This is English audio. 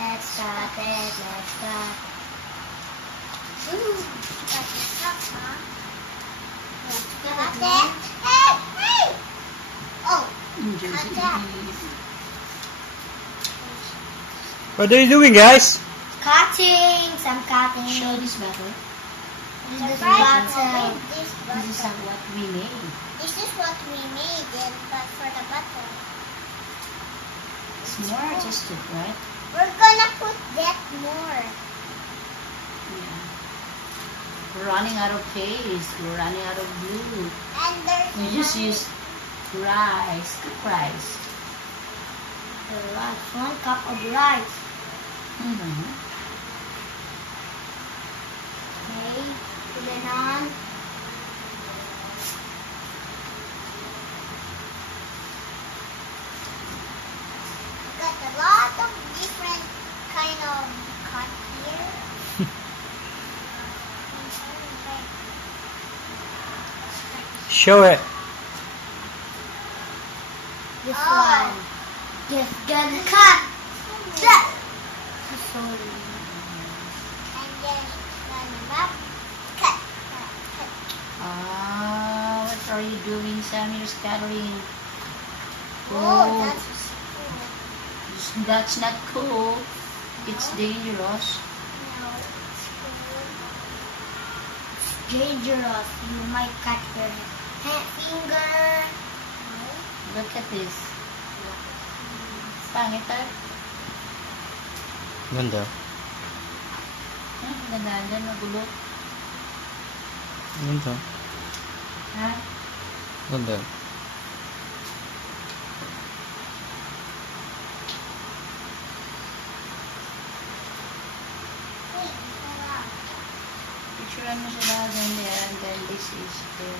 Let's cut it. Let's cut. Ooh, cut it up, huh? Let's cut it. Hey, hey! Oh, cut that. What are you doing, guys? Cutting. Some cutting. Show this bottle. This This bottle. This is what we made. This is what we made, but for the bottle. It's more artistic, right? We're gonna put that more. Yeah. We're running out of paste. We're running out of glue. And there's We just use rice. Cook rice. the rice. 1 cup of rice. Mm-hmm. Okay, put it on. Got a lot of different kind of cut here. Show it. This one. Just gonna cut. That. Sorry. And then gonna wrap. Cut. Cut. Ah, what are you doing, Sam? You're scattering. Oh, that's cool. That's not cool. It's dangerous. No, it's cool. It's dangerous. You might cut your finger. Look at this. Pangit ah. Ganda. Ganda, magulo. Ganda. Ha? Ganda. Picturean mo sila, and then this is the